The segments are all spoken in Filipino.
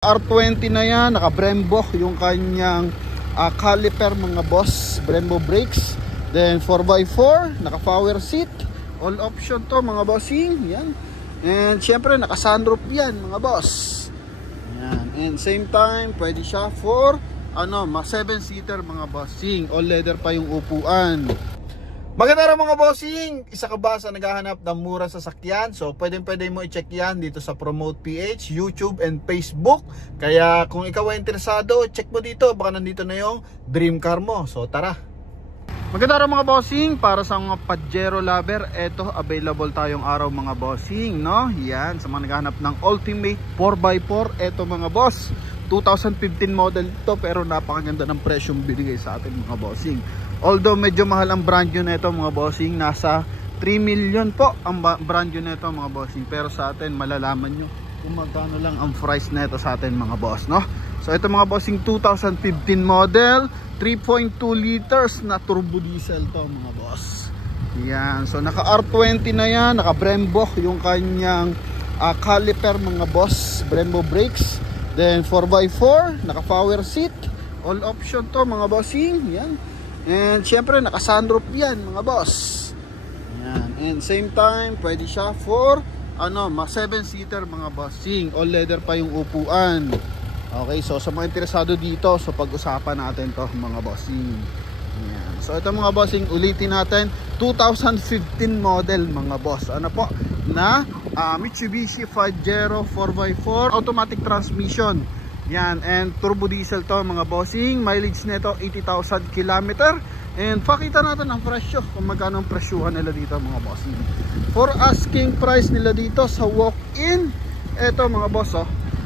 R20 na yan, naka Brembo yung kanyang caliper mga boss, Brembo brakes. Then 4x4, naka power seat, all option to mga bossing, yan. And syempre naka sunroof yan mga boss, yan. And same time pwede siya for 7-seater mga bossing, all leather pa yung upuan. Maganda mga bossing, isa ka ba sa naghahanap ng murang sasakyan? So pwede mo i-check yan dito sa Promote PH, YouTube and Facebook. Kaya kung ikaw ay interesado, check mo dito, baka nandito na yung dream car mo. So tara. Maganda mga bossing, para sa mga Pajero lover, eto available tayong araw mga bossing, no? Yan, sa mga naghahanap ng ultimate 4x4, eto mga boss. 2015 model ito pero napakaganda ng presyong binigay sa atin mga bossing. Although medyo mahal ang brand new nito mga bossing, nasa 3 million po ang brand new nito mga bossing. Pero sa atin malalaman nyo kung magkano lang ang price nito sa atin mga boss, no? So ito mga bossing 2015 model, 3.2 liters na turbo diesel to mga boss. Yan, so naka R20 na yan, naka Brembo yung kanyang caliper mga boss, Brembo brakes. Then 4x4, naka power seat, all option to mga bossing, yan. And syempre naka sunroof yan mga boss, yan. And same time pwede siya for 7-seater mga bossing, all leather pa yung upuan. Okay, so sa mga interesado dito, so pag-usapan natin to mga bossing, yan. So ito mga bossing, ulitin natin, 2015 model mga boss, ano po na Mitsubishi Pajero 4x4 automatic transmission. Yan, and turbo diesel to mga bossing. Mileage nito 80,000 km. And pakita natin ang presyo, kung magkano ang presyuhan nila dito mga bossing. For asking price nila dito sa walk-in, eto mga boss,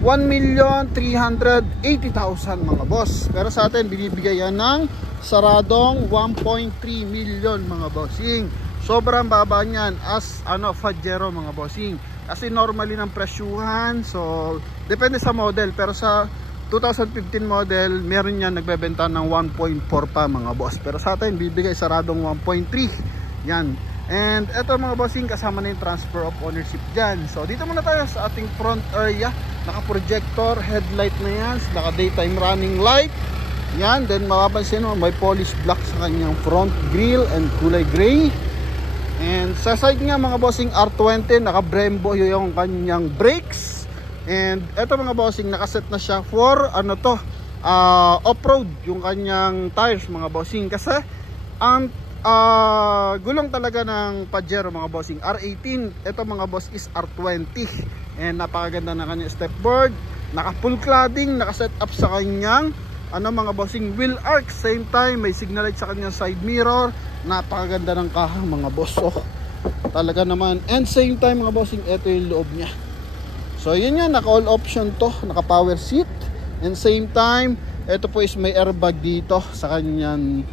1,380,000 mga boss. Pero sa atin binibigay yan ng saradong 1.3 million mga bossing. Sobrang baba niyan as Pajero mga bossing. Kasi normally ng presyuhan, so depende sa model, pero sa 2015 model meron yan nagbebenta ng 1.4 pa mga boss. Pero sa atin bibigay saradong 1.3. Yan. And eto mga bossing, kasama na yung transfer of ownership dyan. So dito muna tayo sa ating front area. Naka projector headlight na yan, naka daytime running light. Yan, then mapapansin mo may polish black sa kanyang front grille and kulay gray. And sa side nga mga bossing R20, naka Brembo yung kanyang brakes. And eto mga bossing, nakaset na siya for off-road yung kanyang tires mga bossing. Kasi ang gulong talaga ng Pajero mga bossing R18, eto mga boss is R20. And napakaganda na kanyang stepboard, naka full cladding, nakaset up sa kanyang mga bossing wheel arch. Same time may signal light sa kanyang side mirror. Napakaganda ng kahang mga boss, talaga naman. And same time mga bossing, ito yung loob niya. So yun yan, naka all option to, naka power seat. And same time, ito po is may airbag dito sa kanyang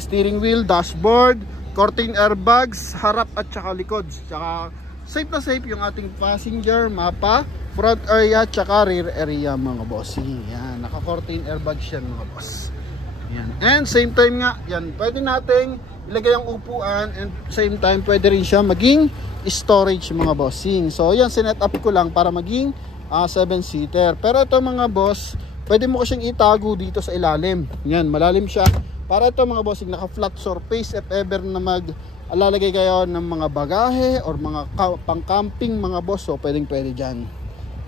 steering wheel, dashboard, curtain airbags, harap at saka likod. Tsaka safe na safe yung ating passenger, mapa, front area, tsaka rear area mga bossing. Yan, naka curtain airbags yan mga boss. Yan. And same time nga, yan, pwede nating ilagay ang upuan, and same time pwede rin siya maging storage mga bossing. So yan, sinet up ko lang para maging 7-seater. Pero ito mga boss, pwede mo ko siyang itago dito sa ilalim. Yan, malalim siya. Para ito mga bossing, naka flat surface if ever na lalagay kayo ng mga bagahe or mga pang camping mga boss, so pwede dyan.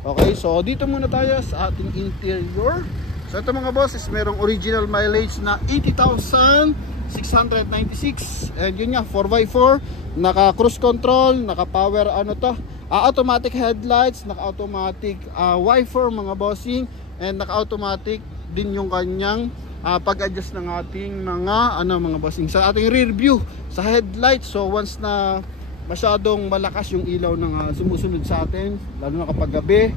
Okay, so dito muna tayo sa ating interior. So ito mga boss is merong original mileage na 80,696. And yun nga, 4x4, naka cruise control, naka power automatic headlights, naka automatic wiper mga bossing, and naka automatic din yung kanyang pag-adjust ng ating mga bossing sa ating rear view sa headlights. So once na masyadong malakas yung ilaw ng sumusunod sa atin, lalo na kapag gabi,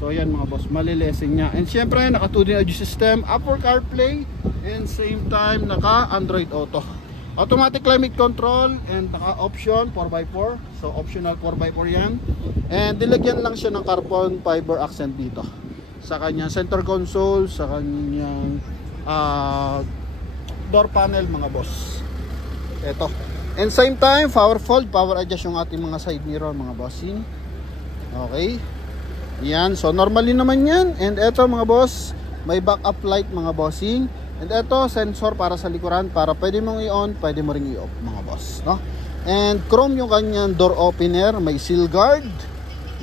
so yan mga boss, malilesen niya. And syempre naka 2D audio system, Apple CarPlay, and same time naka Android Auto, automatic climate control, and naka option 4x4. So optional 4x4 yan. And nilagyan lang siya ng carbon fiber accent dito sa kanyang center console, sa kanyang door panel mga boss. Eto. And same time power fold, power adjust yung ating mga side mirror mga bossing. Okay. Yan, so normally naman yan. And eto mga boss, may backup light mga bossing. And eto, sensor para sa likuran, para pwede mong i-on, pwede mo ring i-off mga boss, no? And chrome yung kanyang door opener, may seal guard.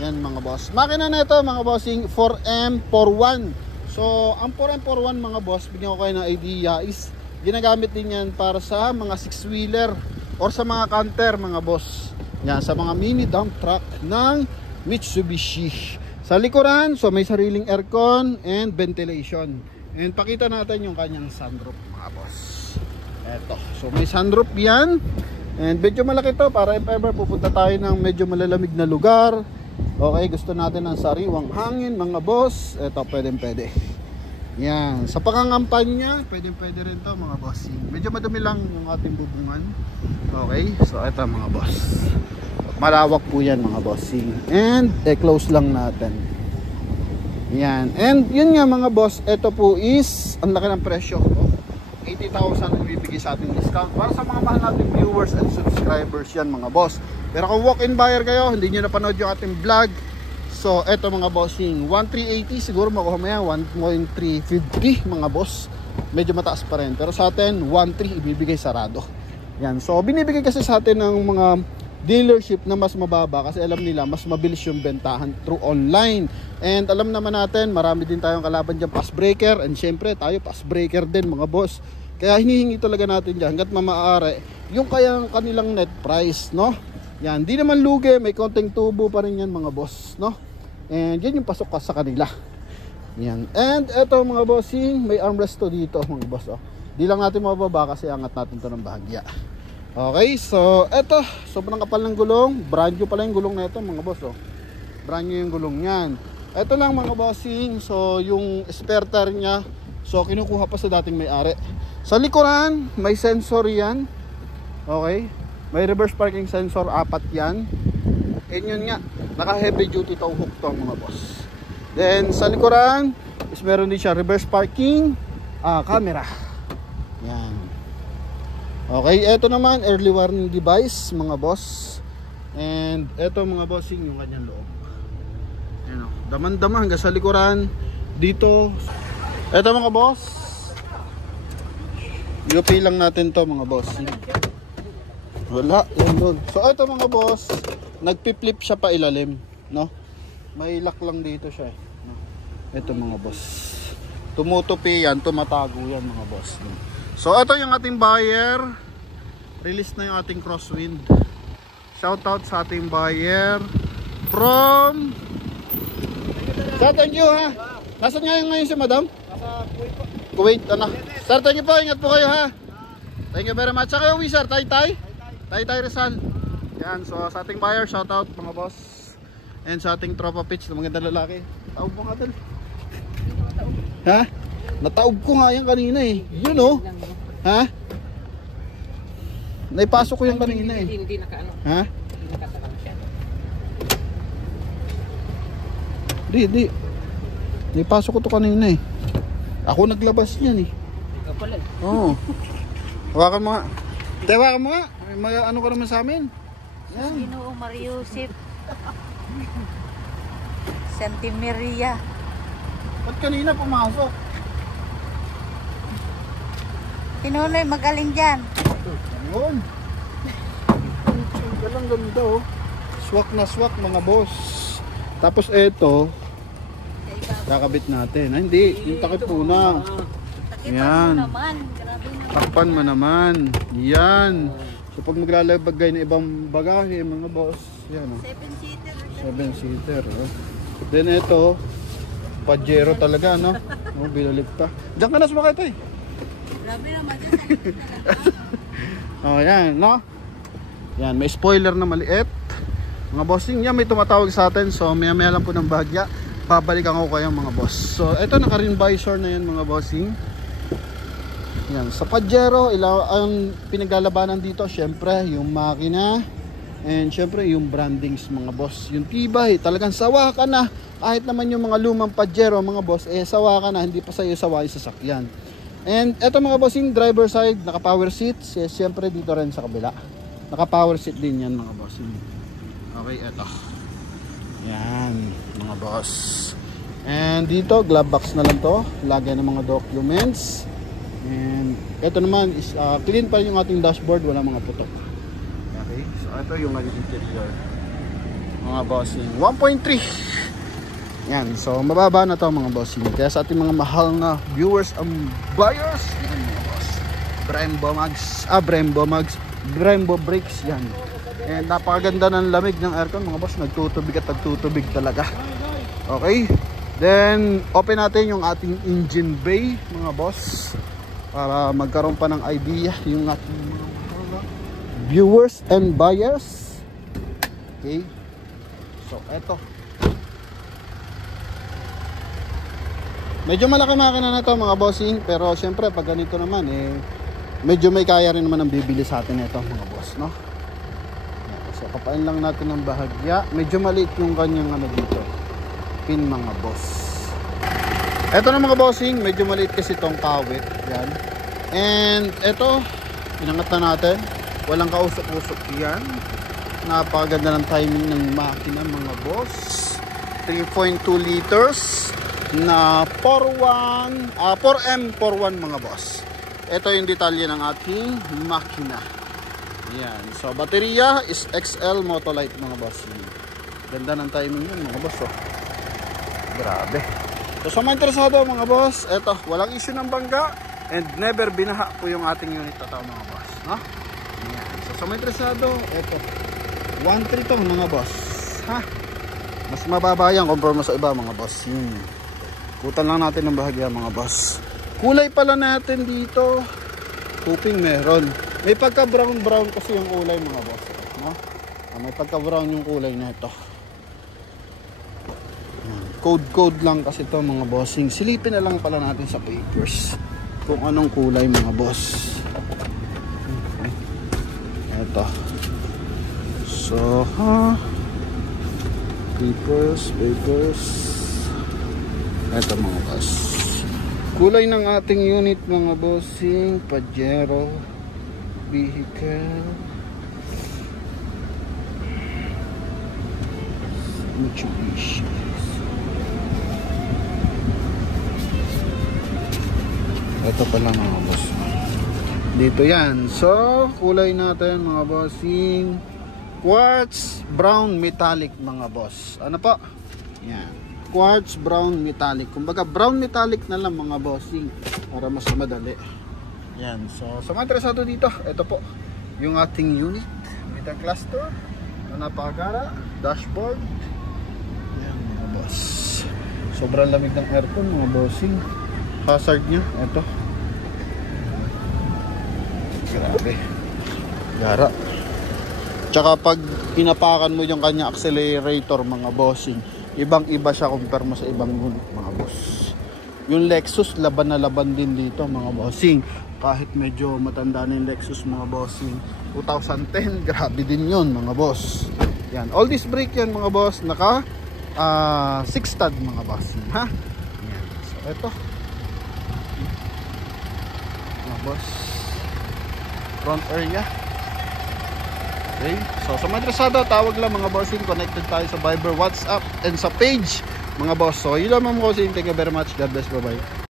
Yan mga boss. Makina na ito mga bossing, 4M41. So, ang 4M41 mga boss, bigyan ko kayo ng idea is, ginagamit din yan para sa mga 6-wheeler or sa mga canter mga boss. Yan, sa mga mini dump truck ng Mitsubishi. Sa likuran, so may sariling aircon and ventilation. And pakita natin yung kanyang sunroof mga boss. Eto, so may sunroof yan. And medyo malaki to para if ever pupunta tayo ng medyo malalamig na lugar. Okay, gusto natin ng sariwang hangin mga boss. Eto, pwede. Yan, sa pangangampan niya, pwede rin to mga boss. Medyo madumi lang yung ating bubungan. Okay, so eto mga boss. Malawak po yan mga bossing. And close lang natin. Yan. And yun nga mga boss, ito po is ang laki ng presyo. 80,000 ang bibigay sa ating discount para sa mga mahal nating viewers and subscribers yan mga boss. Pero kung walk-in buyer kayo, hindi nyo napanood yung ating vlog, so ito mga bossing, 1,380 siguro makuha mo yan, 1,350 mga boss. Medyo mataas pa rin. Pero sa atin, 1,300 ibibigay sarado. Yan. So binibigay kasi sa atin ng mga dealership na mas mababa kasi alam nila mas mabilis yung bentahan through online. And alam naman natin, marami din tayong kalaban dyan, pass breaker, and syempre tayo pass breaker din mga boss. Kaya hinihingi talaga natin dyan hanggat maaari yung kanilang net price, no? Yan, di naman lugi, may konting tubo pa rin yan mga boss, no? And yan yung pasok ka sa kanila. Yan. And eto mga bossing, may armrest to dito mga boss, oh. Di lang natin mababa kasi angat natin to ng bahagya. Okay, so eto, sobrang kapal ng gulong. Brand new pala yung gulong na ito mga boss, oh. Brand new yung gulong niyan. Eto lang mga bossing, so yung spare tire niya, so kinukuha pa sa dating may-ari. Sa likuran, may sensor yan. Okay, may reverse parking sensor, 4 yan. And yun nga, naka heavy duty tow hook to mga boss. Then sa likuran, is meron din siya reverse parking camera. Yan. Okay, eto naman early warning device mga boss. And eto mga bossing yung kanyang loob. Ayan o, daman-dama hanggang sa likuran. Dito, eto mga boss, UP lang natin to mga bossing. Wala, yan doon. So eto mga boss, nagpi-flip siya pa ilalim, no? May lock lang dito siya eh, no? Eto mga boss, tumutupi yan, tumatago yan mga boss, no? So ito yung ating buyer. Release na yung ating crosswind. Shoutout sa ating buyer from Sir, thank you ha. Nasaan ngayon si madam? Nasa Kuwait po. Kuwait, ano? Sir, thank you po. Ingat po kayo ha. Thank you very much. Saka uwi sir, Taytay Rizal. Yan, so sa ating buyer, shoutout mga boss. And sa ating tropa pitch na magandang lalaki. Taob mo nga dal. Ha? Nataob ko nga yan kanina eh. Yun oh. Ha? Naipasok ko yung kanina eh. Hindi nakaano. Ha? Hindi nakatakam siya. Di. Naipasok ko to kanina eh. Ako naglabas yan eh. Ikaw pala eh. Oo. Hawakan mo nga. Hawakan mo nga. May ano ka naman sa amin. Yan. Ginoo Mariusip. Santimeria. Ba't kanina pumasok? Pinunoy magaling dyan. Yun. Galang ganda oh. Swak na swak mga boss. Tapos eto, kakabit natin. Ah, hindi, yung takip po na. Yan. Takpan mo naman. Yan. So pag maglalagay ng ibang bagahe mga boss, yan oh. 7-seater. 7-seater. Oh. Then ito, Pajero talaga no. Oh, binalik pa. Diyan ka na sumakay tayo. Grabe naman. Oh, yan, no? Yan, may spoiler na maliit. Mga bossing, yan may tumatawag sa atin. So, maya-maya lang po ng bahagya. Babalikan ko kayo mga boss. So, ito naka-rim visor na yan mga bossing. Yan, sa Pajero, ang pinaglalabanan dito, syempre, yung makina. And syempre, yung brandings mga boss. Yung tibay, talagang sawa ka na. Kahit naman yung mga lumang Pajero mga boss, sawa ka na. Hindi pa sa'yo sawa yung sasakyan. And eto mga bossing, driver side, naka power seats. Yes, syempre dito rin sa kabila. Naka power seat din yan mga bossing. Okay, eto. Yan, mga boss. And dito, glove box na lang to. Lagyan ng mga documents. And ito naman is clean pa rin yung ating dashboard, wala mga putok. Okay, so ito yung ating interior. Mga bossing, 1.3. Yan, so mababa na to mga bossing. Kaya sa ating mga mahal na viewers and buyers, yan mga boss. Brembo brakes yan. And napakaganda ng lamig ng aircon mga boss, nagtutubig at nagtutubig talaga. Okay, then open natin yung ating engine bay mga boss, para magkaroon pa ng idea yung ating mga viewers and buyers. Okay, so eto, medyo malaki makina na to mga bossing, pero syempre pag ganito naman medyo may kaya rin naman ang bibili sa atin ito mga boss, no? So kapain lang natin ng bahagya. Medyo maliit yung kanyang dito pin mga boss. Ito na mga bossing, medyo maliit kasi itong kawit yan. And ito, pinangat na natin, walang kausok-usok yan. Napakaganda ng timing ng makina mga boss. 3.2 liters na 4M41 mga boss. Ito yung detalye ng ating makina. Yan. So baterya is XL Motolite mga boss. Ganda ng timing yun mga boss. Grabe. So sa mga interesado mga boss, eto, walang issue ng bangga and never binaha po yung ating unit na mga boss, no? Yan. So sa mga interesado, eto, 1.3 to mga boss, ha? Mas mababa yan compare mo sa iba mga boss. Kutan lang natin ng bahagya mga boss. Kulay pala natin dito, tuping meron. May pagka brown kasi yung kulay mga boss, no? May pagka brown yung kulay na ito. Code lang kasi ito mga bossing. Silipin na lang pala natin sa papers kung anong kulay mga boss. Okay. Ito. So, papers. Ito mga boss. Kulay ng ating unit mga bossing, Pajero vehicle. Mitsubishi. Ito pala mga boss. Dito yan. So, kulay natin mga bossing. Quartz brown metallic mga boss. Ano po? Yan. Quartz brown metallic. Kumbaga brown metallic na lang mga bossing para mas madali. Yan. So, sa mga interesado dito, ito po yung ating unit. Meter cluster. Napakagara. Dashboard. Yan mga boss. Sobrang lamig ng aircon mga bossing. Hazard nya, ito. Grabe. Gara. Tsaka pag pinapakan mo yung kanya accelerator mga bossing, ibang iba siya compare mo sa ibang unit mga boss. Yung Lexus laban na laban din dito mga bossing. Kahit medyo matanda na yung Lexus mga bossing, 2010, grabe din yun mga boss. Yan, all this brake yan mga boss, naka 6 stud mga bossing, ha? Yan. So ito boss, front area. Okay, so sa mga interesado, tawag lang mga bossing. Connected tayo sa Viber, WhatsApp and sa page mga boss. So yun lang mga bossing, thank you very much, God bless, bye bye.